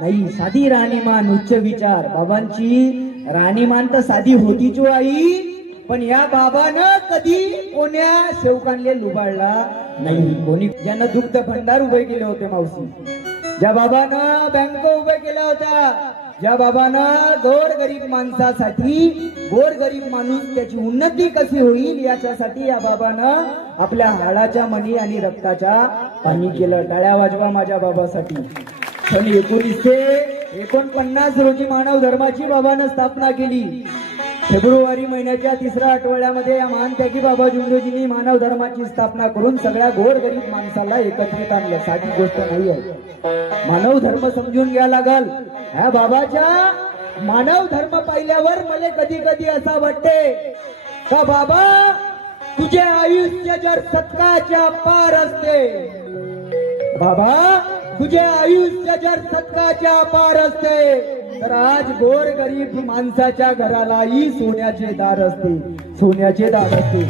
नाही, साधी राणीमान, उच्च विचार. बाबांची राणीमान तर साधी होती जो आई, पण या बाबानं कधी कोण्या सेवकांले लुबाडला नाही. कोणी ज्यानं दुग्ध भंडार उभे केले होते मावशी, ज्या बाबानं बँक उभे केल्या होत्या, ज्या बाबानं गोरगरीब माणसासाठी, गोरगरीब माणूस त्याची उन्नती कशी होईल याच्यासाठी या बाबानं आपल्या हाडाच्या मणी आणि रक्ताच्या पाणी केलं. टाळ्या वाजवा माझ्या बाबासाठी. सन 1949 रोजी मानव धर्माची बाबानं स्थापना केली. फेब्रुवारी महिन्याच्या 3ऱ्या आठवड्यामध्ये या महान त्यागी बाबा जुंजोजींनी मानव धर्माची स्थापना करून सगळ्या गोरगरीब माणसाला एकत्रित आणलं. साधी गोष्ट नाही आहे. मानव धर्म समजून घ्या लागल. ह्या बाबाच्या मानव धर्म पाहिल्यावर मला कधी कधी असा वाटते का बाबा तुझे आयुष्य जर सत्काच्या पार असते, बाबा तुझे आयुष्य जर सत्काच्या पार असते, तर आज गोरगरीब माणसाच्या घरालाही सोन्याचे दार असते, सोन्याचे दार असते.